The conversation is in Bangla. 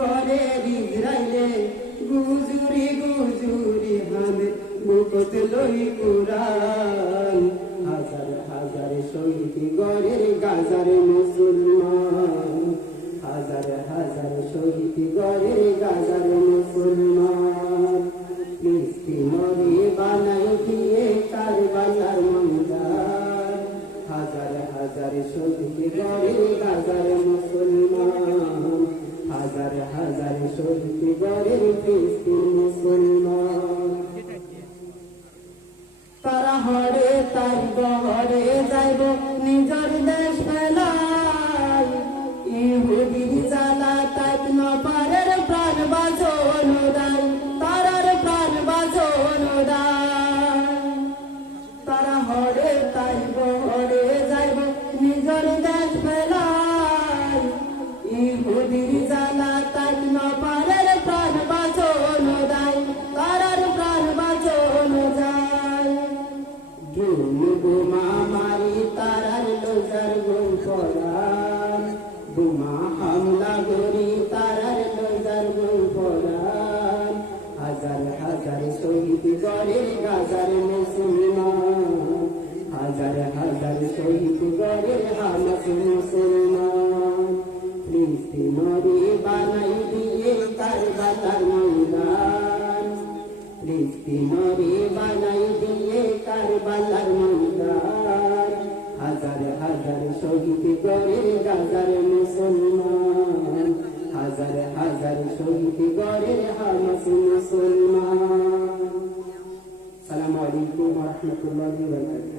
ঘরের ইসরাইলে গুজুরি গুজুরি হামে মুকুট লই কুরআন হাজার হাজার শহীদ ঘরের গাজার মুসলমান হাজার হাজার শহীদ ঘরের গাজার মুসলমান ফিলিস্তিনরে বানাই দিয়ে কারবালার ময়দান হাজার হাজার শহীদ ঘরের গাজার মুসলমান হাজার হাজার শহীদ ঘরের ফিলিস্তিন মুসলমান তারা হরে তাই বহরে যাইব নিজের দেশ ফেলাই ইহুদির জ্বালা তাই নপারের প্রাণ বাঁচন দায় তারার প্রাণ বাঁচন দায় তারা হরে তাই বহরে যাইব নিজের দেশ ফেলাই ইহুদির জ্বালা তাই নপারের প্রাণ বাঁচন দায় তারার প্রাণ বাঁচন যায় বোমা মারি তারার লোজার গোল পড়ান বোমা হামলা করি তারার লোজার গোল পড়ান হাজার হাজার শহীদ ঘরের গাজার মুসলমান হাজার হাজার শহীদ ঘরের হামাস মুসলমান ফিলিস্তিনরে বানাই দিয়ে কারবালার ময়দান ফিলিস্তিনরে বানাই দিয়ে কারবালার ময়দান হাজার হাজার শহীদ ঘরের গাজার মুসলমান হাজার হাজার শহীদ ঘরের হামাস মুসলমান। আসসালামু আলাইকুম ওয়া রাহমাতুল্লাহি ওয়া বারাকাতুহু।